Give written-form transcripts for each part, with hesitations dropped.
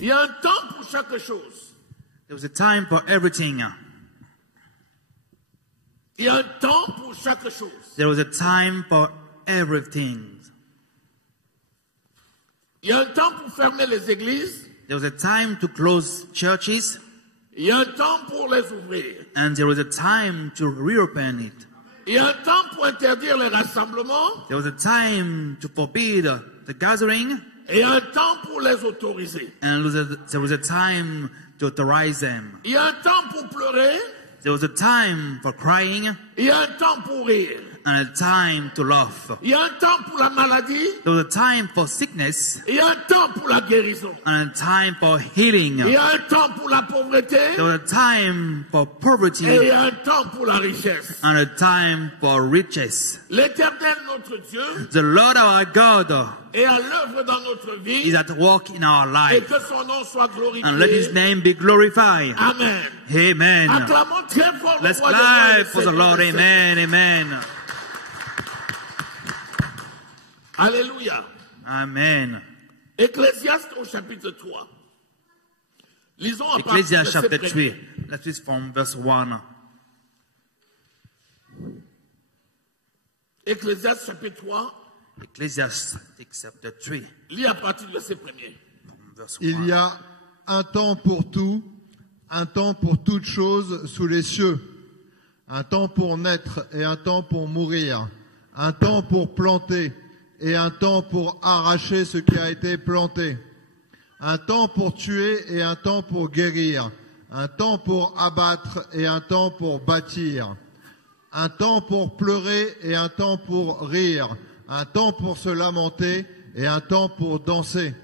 Il y a un temps pour chaque chose. There was a time for everything. Il y a un temps pour chaque chose. There was a time for everything. Il y a un temps pour fermer les églises. There was a time to close churches. Il y a un temps pour les ouvrir. And there was a time to reopen it. Il y a un temps pour interdire les rassemblements. There was a time to forbid the gathering. Et il y a un temps pour les autoriser. And there was a time to authorize them. Il y a un temps pour pleurer. There was a time for crying. Il y a un temps pour rire. And a time to laugh. Il y a un temps pour la maladie. There was a time for sickness. Il y a un temps pour la guérison. And a time for healing. Il y a un temps pour la pauvreté. There was a time for poverty. Et il y a un temps pour la richesse. And a time for riches. L'Éternel, notre Dieu, The Lord our God est à l'œuvre dans notre vie. is at work in our Et life. que son nom soit And let His glorifié. name be glorified. Amen. Amen. Acclamons très fort le Let's roi des clap rois et for the Seigneur Lord. des seigneurs. Amen. Amen. Alléluia. Amen. Ecclésiaste au chapitre 3. Lisons à partir du Ecclesiastes verset chapter 3. premier. Let's read from verse 1. Ecclésiaste chapitre 3. Ecclesiastes chapter 3. Lis à partir du verset premier. From verse 1. Il y a un temps pour tout, un temps pour toutes choses sous les cieux, un temps pour naître et un temps pour mourir, un temps pour planter et un temps pour arracher ce qui a été planté, un temps pour tuer et un temps pour guérir, un temps pour abattre et un temps pour bâtir, un temps pour pleurer et un temps pour rire, un temps pour se lamenter et un temps pour danser,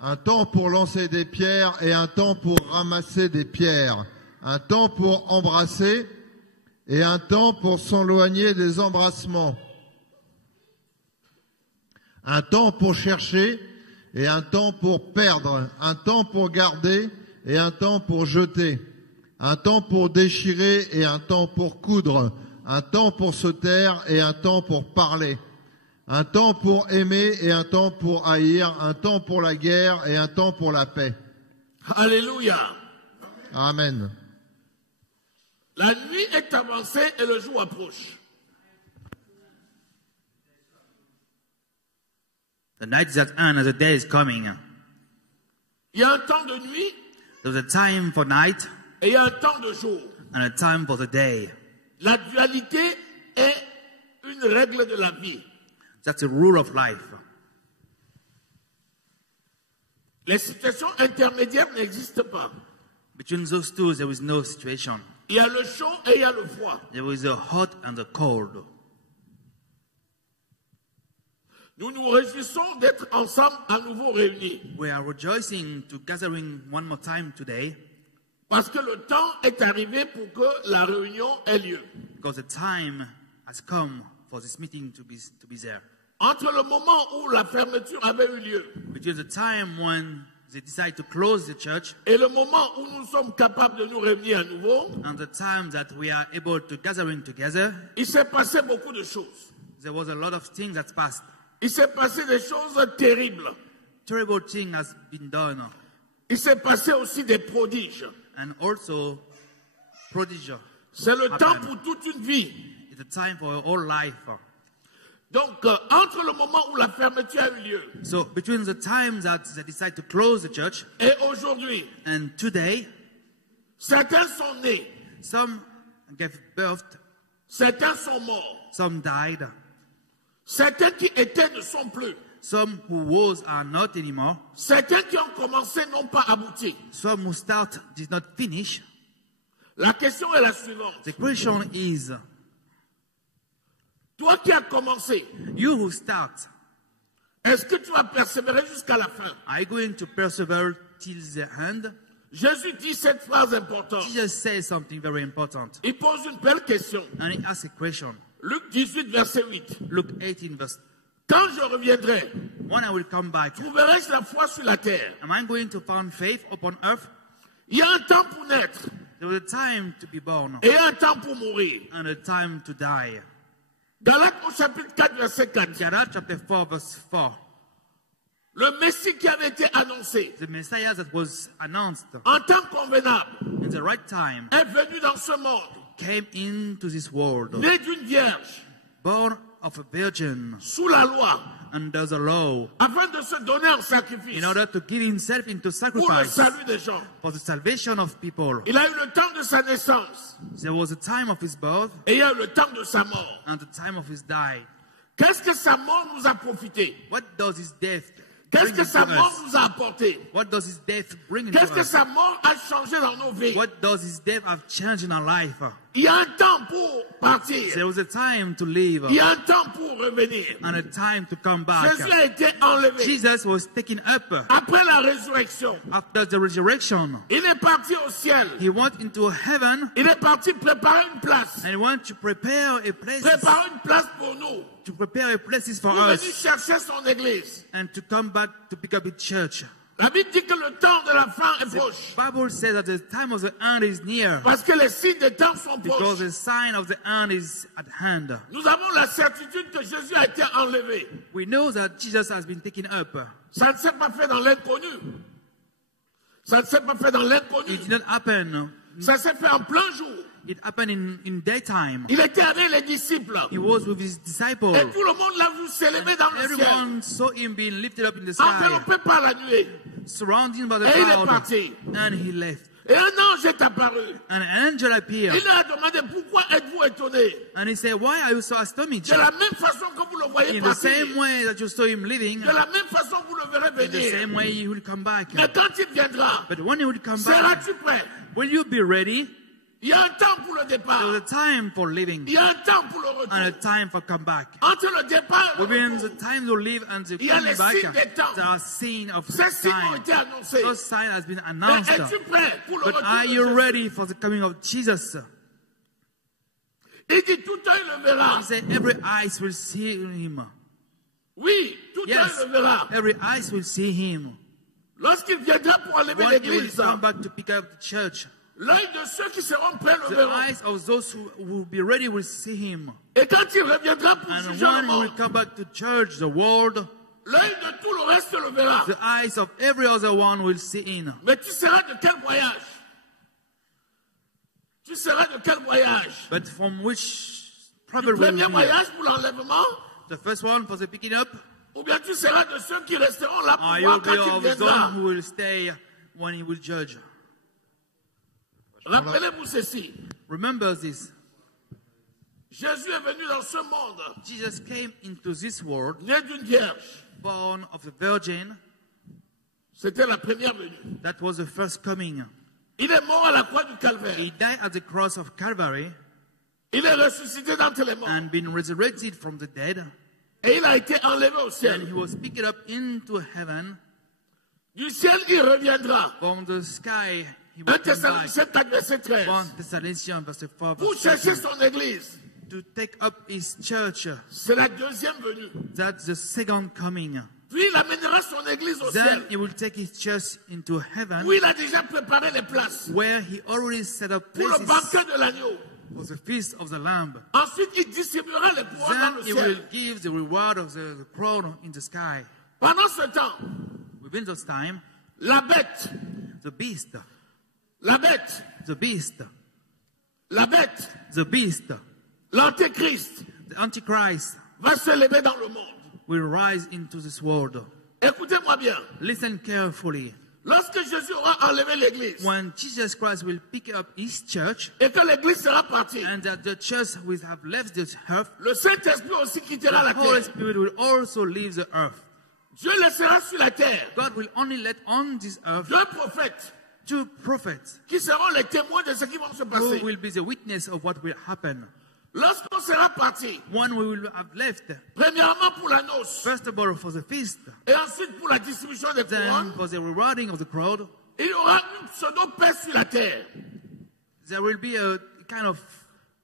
un temps pour lancer des pierres et un temps pour ramasser des pierres, un temps pour embrasser et un temps pour s'éloigner des embrassements, un temps pour chercher et un temps pour perdre, un temps pour garder et un temps pour jeter, un temps pour déchirer et un temps pour coudre, un temps pour se taire et un temps pour parler, un temps pour aimer et un temps pour haïr, un temps pour la guerre et un temps pour la paix. Alléluia. Amen. La nuit est avancée et le jour approche. The night is at hand and the day is coming. Il y a un temps de nuit There's a time for night et il y a un temps de jour. and a time for the day. La dualité est une règle de la vie. That's the rule of life. Les situations intermédiaires n'existent pas. Between those two, there is no situation. Il y a le chaud et il y a le froid. There is a hot and a cold. Nous nous réjouissons d'être ensemble à nouveau réunis. We are rejoicing to gathering one more time today Parce que le temps est arrivé pour que la réunion ait lieu. because the time has come for this meeting to be there. Entre le moment où la fermeture avait eu lieu Between the time when they decide to close the church et le moment où nous sommes capables de nous réunir à nouveau, and the time that we are able to gathering together, il s'est passé beaucoup de choses. there was a lot of things that passed. Il s'est passé des choses terribles. Terrible thing has been done, Il s'est passé aussi des prodiges. and also prodigy. C'est le temps pour toute une vie. It's a time for a whole life. Donc, entre le moment où la fermeture a eu lieu So between the time that they decide to close the church et aujourd'hui, and today, certains sont nés, some gave birth, certains sont morts, some died, certains qui étaient ne sont plus, some who was are not anymore, certains qui ont commencé n'ont pas abouti. some who start did not finish. La question est la suivante. The question is, Toi qui as commencé, you who start, est-ce que tu vas persévérer jusqu'à la fin? are you going to persevere till the end? Jésus dit cette phrase importante. Jesus says something very important, Il pose une belle question. and he asks a question. Luc 18, verset 8. Luke 18 verse. Quand je reviendrai, When I will come back, trouverai-je la foi sur la terre? am I going to find faith upon earth? Il y a un temps pour naître There was a time to be born et un temps pour mourir. and a time to die. Galates au chapitre 4, verset 4. Galatians chapter 4, verse 4. Le Messie qui avait été annoncé The Messiah that was announced en temps convenable in the right time est venu dans ce monde, came into this world, né d'une vierge, born of a virgin, sous la loi, under the law, afin de se donner en sacrifice in order to give himself into pour le sacrifice salut des gens. for the salvation of people. Il a eu le temps de sa naissance There was a time of his birth et il y a eu le temps de sa mort. and the time of his death. Qu'est-ce que sa mort nous a profité? What does his death Qu'est-ce bring que sa into mort us? nous a apporté? What does his death bring into Qu'est-ce que us? sa mort a changé dans nos vies? What does his death have changed in our life? Il y a un temps pour partir. There was a time to leave Il y a un temps pour revenir. and a time to come back. Jésus a été enlevé. Jesus was taken up Après la résurrection, after the resurrection. il est parti au ciel. He went into heaven Il est parti préparer une place. and he went to prepare a place, Préparer une place pour nous. to prepare a places for Il est venu us chercher son église. and to come back to pick up a church. La Bible dit que le temps de la fin est proche. The Bible says that the time of the end is near Parce que les signes des temps sont because proches. the sign of the end is at hand. Nous avons la certitude que Jésus a été enlevé. We know that Jesus has been taken up. Ça ne s'est pas fait dans l'inconnu. Ça ne s'est pas fait dans l'inconnu. It did not happen. Ça s'est fait en plein jour. It happened in daytime. Il était avec les disciples. He was with his disciples. Et tout le monde l'a vu s'élever dans le ciel. Everyone saw him being lifted up in the sky, Enveloppé par la nuée. surrounded by the Et il est cloud, parti. and he left. Et un ange est apparu. An angel appeared, Il a demandé pourquoi êtes-vous étonné? and he said, "Why are you so astonished?" De la même façon que vous le voyez In the partir. same way that you saw him leaving, De la même façon vous le verrez in the venir. same way he will come back. Mais quand il viendra, But when he will come back, seras-tu prêt? will you be ready? Il y a un temps pour le There départ. was a time for leaving Il y a un temps pour le and a retour. time for come back. Entre le départ et le Within the retour, time to leave and the Il y a les coming back, signes des temps. there are signs of ces signes ont time. été annoncés. Those signs has been Mais announced. es-tu prêt pour le But retour are de you Jésus? ready for the coming of Jesus? Il dit tout œil le verra. He said, every eyes will see him. Oui, tout œil Yes, le verra. every eyes will see him. Lorsqu'il viendra pour enlever When he will l'église, come back to pick up the church, l'œil de ceux qui seront prêts le the verront. eyes of those who will be ready will see him. Et quand il reviendra pour And juger le when he will monde, come back to church, the world, l'œil de tout le reste le verra. the eyes of every other one will see in. Mais tu seras de quel voyage? Tu seras de quel voyage? But from which travel Le will premier you be? voyage pour l'enlèvement? The first one for the picking up, Ou bien tu seras de ceux qui resteront là pour or you voir will be quand il of those viendra? who will stay when he will judge. Rappelez-vous ceci. Remember this. Jésus est venu dans ce monde, Jesus came into this world, né d'une vierge. born of a virgin. C'était la première venue. That was the first coming. Il est mort à la croix du calvaire. He died at the cross of Calvary Il est ressuscité d'entre les morts. and been resurrected from the dead. Et il a été enlevé au And ciel. he was picked up into heaven. Du ciel, il reviendra. From the sky, he 1 will come back. Thessaloniciens 4, verset 13. 1 Thessalonians verse 4 Pour verse chercher 13. son église. To take up his church. C'est la deuxième venue. That's the second coming. Puis il amènera son église au Then ciel. he will take his church into heaven, Où il a déjà préparé les places. where he already set up Pour le places banquet de l'agneau. for the feast of the Lamb. Ensuite, il distribuera les couronnes dans Then le he will ciel. give the reward of the crown in the sky. Pendant ce temps, Within this time, la bête, the beast, la bête, the beast, la bête, the beast, l'antéchrist the Antichrist va se lever dans le monde. will rise into this world. Écoutez-moi bien. Listen carefully. Lorsque Jésus aura enlevé l'église When Jesus Christ will pick up his church et que l'église sera partie, and that the church will have left the earth, le Saint-Esprit aussi quittera la the Holy terre. Spirit will also leave the earth. Dieu laissera sur la terre God will only let on this earth deux prophètes two prophets qui seront les témoins de ce qui va se who passer. will be the witness of what will happen. Lorsqu'on sera parti, One we will have left, premièrement pour la noce first of all for the feast, et ensuite pour la distribution des then couronnes, for the rewarding of the crowd, il y aura une pseudo-paix sur la terre. there will be a kind of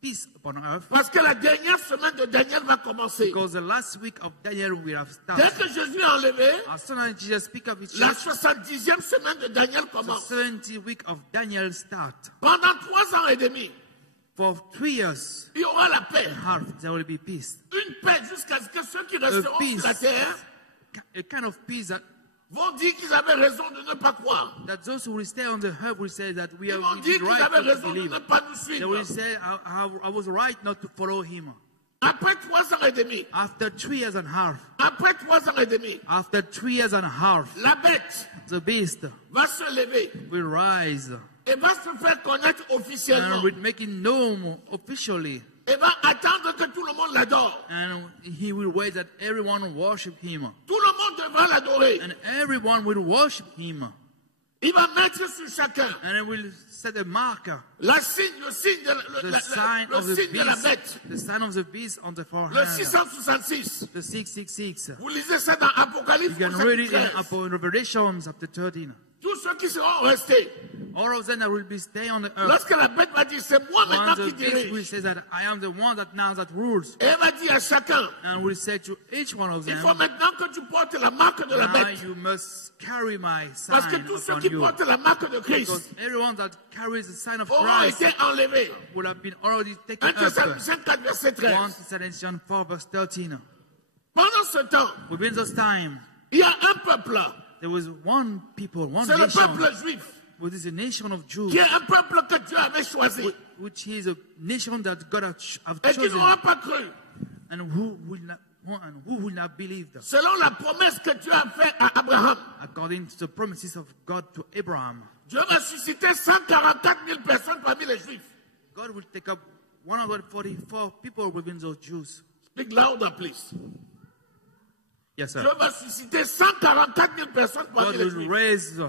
peace upon earth. Parce que la dernière semaine de Daniel va commencer. Because the last week of Daniel will have Dès started. que Jésus est enlevé, As soon as Jesus speak of his la church, 70e semaine de Daniel the commence. 70th week of Daniel start. Pendant 3 ans et demi, For 3 years il y aura la paix. and a half, there will be peace. Une paix jusqu'à ce que ceux qui A resteront peace, sur la terre a kind of peace vont dire qu'ils avaient raison de ne pas croire. that those who will stay on the earth will say that we Ils are vont we dire did qu'ils right avaient not to raison de believe. ne pas nous They suivre. will say I was right not to follow him. Après 3 ans et demi, After 3 years and a half, après 3 ans et demi, after 3 years and a half, la bête the beast va se lever will rise et va se faire connaître officiellement. and will make it known officially. Et va attendre que tout le monde l'adore. And he will wait that everyone will worship him. Tout le monde devra l'adorer. And everyone will worship him. Il va mettre sur chacun And he will set a marker, le signe the sign of le the signe de la beast, bête. the sign of the beast on the Le forehead. 666. The 666. Vous lisez ça dans Apocalypse You can au read it chapitre in 13. Revelation chapter 13. Tous ceux qui seront restés. All of them that will be staying on the earth. Lorsque la bête va dire, c'est moi maintenant Once qui the beast will dirige. say that I am the one that now that rules, Et elle va dire à chacun, and will say to each one of il them, faut maintenant que tu portes la marque de la now bête. you must carry my Parce que sign tous ceux upon qui you. portent la marque de Because Christ everyone that carries the sign of auront Christ été enlevés. will have been already taken 1 up. Thessaloniciens 4, verset 13. 1 Thessalonians 4 verse 13. Pendant ce temps, Within this time, il y a un peuple. there was one people, one C'est le nation, peuple juif, which is a nation of Jews, qui est un peuple que Dieu avait choisi which is a nation that God have et qui chosen, n'aura pas cru. and who will not believe them, Selon la promesse que Dieu a faite à Abraham, according to the promises of God to Abraham. Dieu va susciter 144 000 personnes parmi les juifs. God will take up 144 people within those Jews. Speak louder, please. Yes, Dieu sir. va susciter 144 000 personnes parmi God les will juifs. raise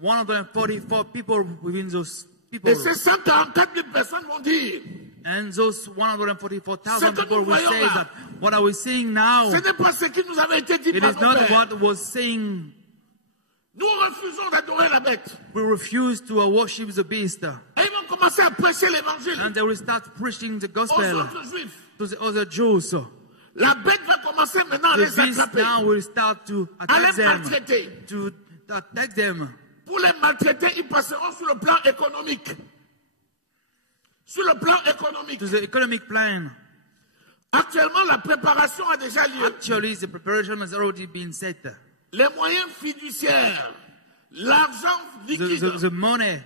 144 people within those people. Et ces 144 000 personnes vont dire, And those 144,000 Ce que people nous will voyons say là, that what are we seeing now? ce n'est pas ce qui nous avait été dit It par is nos not pères. what was saying. Nous refusons d'adorer la bête. We refuse to worship the beast. Et ils vont commencer à prêcher l'évangile And they will start preaching the aux gospel autres juifs. to the other Jews. La bête va commencer maintenant à The les beast attraper, now will start to à attack les them. maltraiter. To attack them. Pour les maltraiter, ils passeront sur le plan économique. Sur le plan économique. To the economic plan. Actuellement, la préparation a déjà lieu. Actually, the preparation has already been set. Les moyens fiduciaires, l'argent liquide The money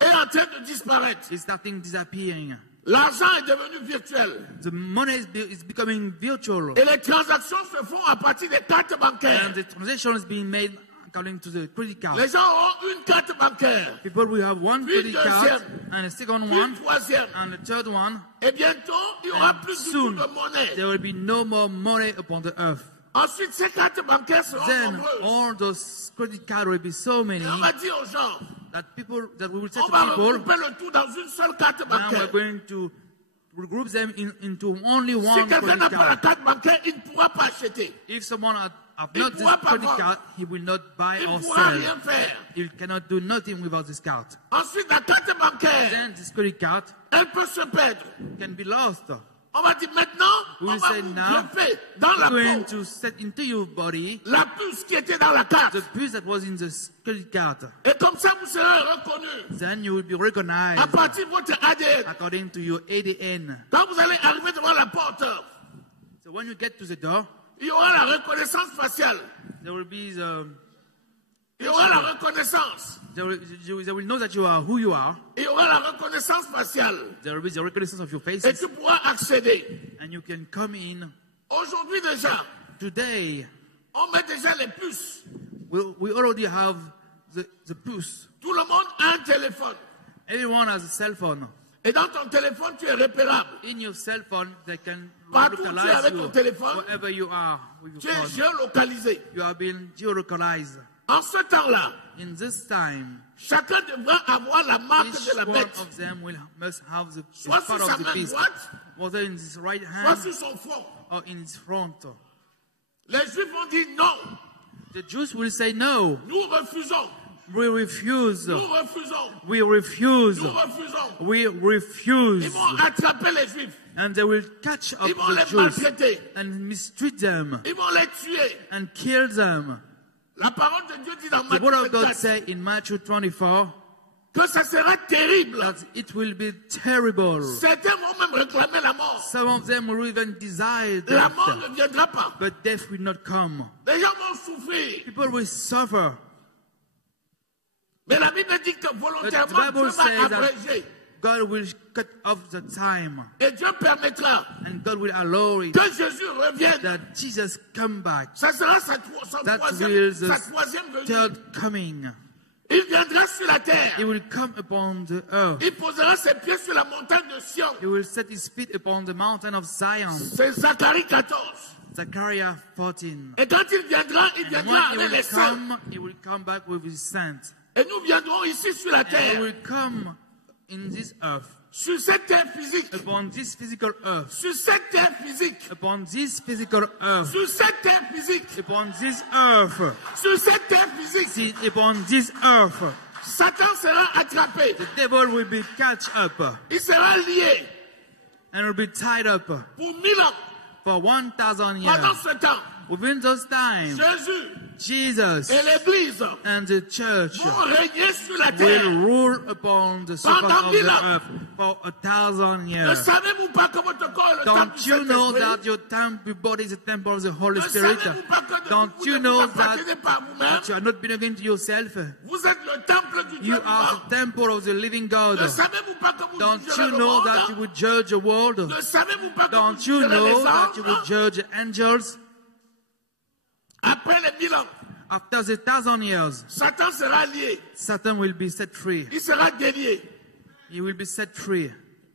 est en train de disparaître. is starting disappearing. L'argent est devenu virtuel. The money is becoming virtual. Et les transactions se font à partir des cartes bancaires. And the transaction is being made according to the credit card. Les gens auront une carte bancaire, People will have one Puis credit card deuxième. and a second puis one une troisième. and a third one. Et bientôt, il y aura And plus du tout soon de monnaie. there will be no more money upon the earth. Ensuite, ces cartes bancaires seront Then nombreuses. all those credit cards will be so many Et on va dire aux gens, that we will say on to va people, regrouper le tout dans une seule carte now we're bancaire. going to regroup them into only Si one quelqu'un credit n'a pas la card. carte bancaire, il ne pourra pas acheter. If someone have Il not this pourra pas credit vendre. card, he will not buy Il or ne pourra sell. rien faire. He cannot do nothing without this card. Ensuite, la carte bancaire, Then this credit card elle peut se perdre. can be lost. On va dire maintenant, We on will va say vous now, greffer dans la we're going peau to set into your body la puce qui était dans la carte. the piece that was in the credit card. Et comme ça, vous serez reconnu Then you will be à recognized partir de votre ADN. according to your ADN. Quand vous allez arriver devant la porte, So when you get to the door, il y aura la reconnaissance faciale. there will be Il y aura la reconnaissance. they will know that you are who you are. Il y aura la reconnaissance faciale. There will be the reconnaissance of your Et faces, tu pourras accéder. and you can come in. Aujourd'hui déjà, Today, on met déjà les puces. we already have the puce. Tout le monde a un téléphone. Everyone has a cell phone. Et dans ton téléphone, tu es repérable. In your cell phone, they can Partout où tu es localize avec you ton téléphone, wherever you are with Tu your es phone. géolocalisé. You are being geolocalized. En ce temps-là, In this time, chacun devra avoir la marque each de la one bête, of them must have the soit part sur sa of the main beast, droite, whether in his right soit hand sur son front. or in his front. Les Juifs vont dire non, The Jews will say no. nous refusons. We refuse. Nous refusons. We refuse. Nous refusons. We Ils refuse. vont attraper les Juifs. And they will catch up Ils vont the les Jews maltraiter. and mistreat them Ils vont les tuer. and kill them. La parole de Dieu dit dans The Matthieu word of God 24 says in Matthew 24 que ça sera terrible. that it will be terrible. Certains vont même réclamer la mort. Some of them will even desire La death, mort ne viendra pas. but death will not come. Les gens vont souffrir. People will suffer. Mais la Bible dit que But the volontairement, Bible Dieu va says that abréger. God will cut off the time Et Dieu permettra and God will allow it que Jésus revienne. that Jesus come back. Ça sera sa That troisième, will sa the troisième venue. third coming. Il viendra sur la terre. He will come upon the earth. Il posera ses pieds sur la montagne de Sion. He will set his feet upon the mountain of Zion. C'est Zacharie 14. Zechariah 14. Et quand il viendra And avec when les saints. he will come back with his saints. Et nous viendrons ici sur la And he terre, will come in this earth, sur cette terre physique, upon this physical earth, sur cette terre physique, upon this physical earth, sur cette terre physique, upon this earth, sur cette terre physique. see, upon this earth. Satan sera attrapé. The devil will be catch up Il sera lié and will be tied up pour 1000 ans. for 1,000 Pendant years. ce temps, Within those times, Jésus Jesus et l'Église and the church vont régner sur la will terre. rule upon the surface Pendant of 1000 the ans. earth for 1,000 Ne years. savez-vous pas que votre corps est le temple Don't du you know Saint-Esprit? that your temple, body is a temple of the Holy Ne Spirit? savez-vous pas que Don't vous you ne know vous appartenez pas à vous-même? that you are not belonging to yourself? Vous êtes le temple du Dieu You are vivant. the temple of the living God. Ne savez-vous pas que vous Don't jugerez you le know monde? that you will judge the world? Ne savez-vous pas que vous Don't you jugerez know les that you will anges? judge angels? Après les 1000 ans, After the 1,000 years, Satan sera lié. Satan will be set free. Il sera délié. He will be set free.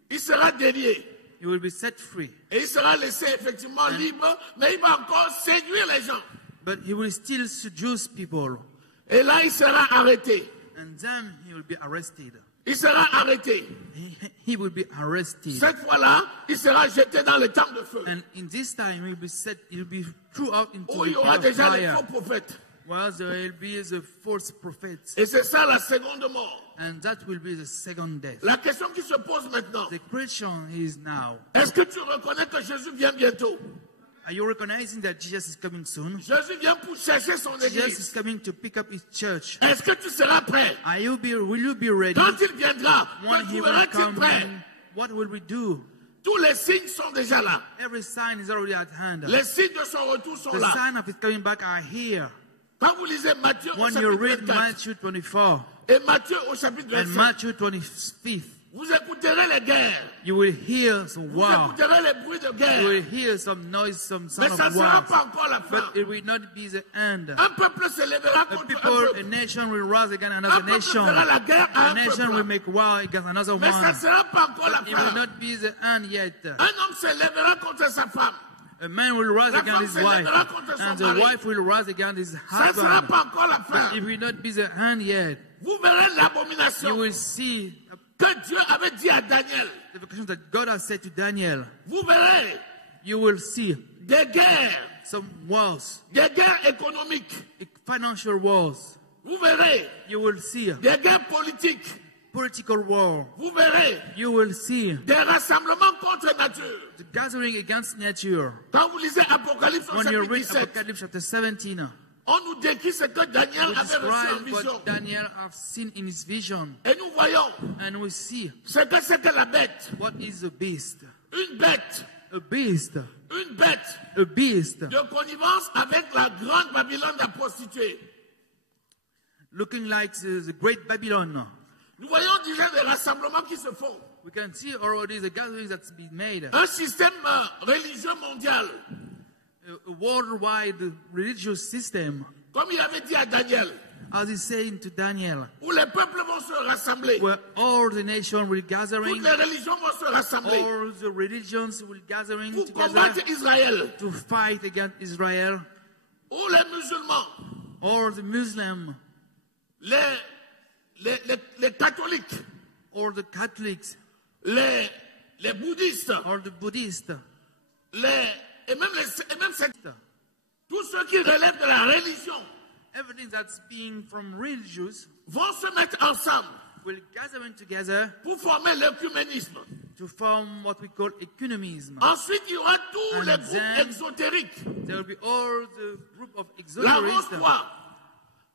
Il sera délié. He will be set free. Et il sera laissé effectivement libre, mais il va encore séduire les gens. But he will still seduce people. Et là, il sera arrêté. And then he will be arrested. Il sera arrêté. He will be arrested. Cette fois-là, il sera jeté dans le temps de feu. And in this time, he will be thrown out into Où the il y aura pit of déjà les fire. faux prophètes. While there will be the false prophets. Et c'est ça la seconde mort. And that will be the second death. La question qui se pose maintenant, The question is now, est-ce que tu reconnais que Jésus vient bientôt? are you recognizing that Jesus is coming soon? Jésus vient pour chercher son Jesus église. is coming to pick up his church. Est-ce que tu seras prêt? Will you be ready? Quand il viendra, When que he will trouveras-tu come prêt? in, what will we do? Tous les signes sont déjà là. Every sign is already at hand. Les signes de son retour sont The là. sign of his coming back are here. Quand vous lisez Matthieu au When you chapitre read 24 Matthew 24 et Matthieu au chapitre and 25, Matthew 25, vous écouterez les guerres. you will hear some Vous wow. écouterez les bruits de You guerre. will hear some noise, some Mais sound ça ne of sera war. pas encore la fin. But it will not be the end. Un peuple se lèvera A contre un people, a peuple. nation will rise against Un another peuple nation. fera la guerre à A un nation will peuple. make war against another Mais ça ne one. sera pas encore la It will fin. not be the end yet. Un homme se lèvera contre sa femme. A man will rise La against femme his se wife, lèvera contre son and the mari. wife will rise against his Ça ne sera husband. pas encore la But fin. it will not be the end yet. Vous verrez You l'abomination will see que Dieu avait dit à Daniel. the vocation that God has said to Daniel. Vous verrez You will see des guerres, some wars, des guerres économiques. financial wars. Vous verrez You will see des guerres politiques. political war. Vous verrez You will see des rassemblements contre nature. the gathering against nature. Quand vous lisez Apocalypse au When you chapitre read 17, Apocalypse chapter 17, on nous décrit ce que Daniel we avait reçu en describe vision. what Daniel have seen in his vision. Et nous voyons And we see ce que c'était la bête. what is a beast. Une bête. A beast. Une bête A beast. de connivence avec la grande Babylone, la prostituée. Looking like the great Babylon. Nous voyons déjà des rassemblements qui se font. We can see already the gatherings that's been made. Un système religieux mondial. A worldwide religious system, Comme il avait dit à Daniel, as he's saying to Daniel, où les peuples vont se rassembler. where all the nation will gathering, Toutes les religions vont se rassembler all the religions will gathering pour together combattre Israël. to fight against Israel. Où les musulmans, All the Muslims, les catholiques, all the Catholics, les bouddhistes, all the Buddhists, et même tous ceux qui relèvent de la religion, everything that's being from religious vont se mettre ensemble will gather in together pour former l'écuménisme. to form what we call ecumenism. Ensuite, il y aura tous And les groupes then- exotériques. There will be all the group of La exoterists, Rose-Croix,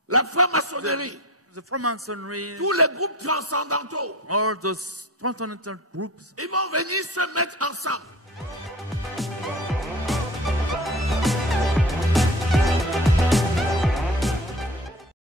la franc-maçonnerie, the Freemasonry, tous les groupes transcendantaux. all those transcendental groups. Ils vont venir se mettre ensemble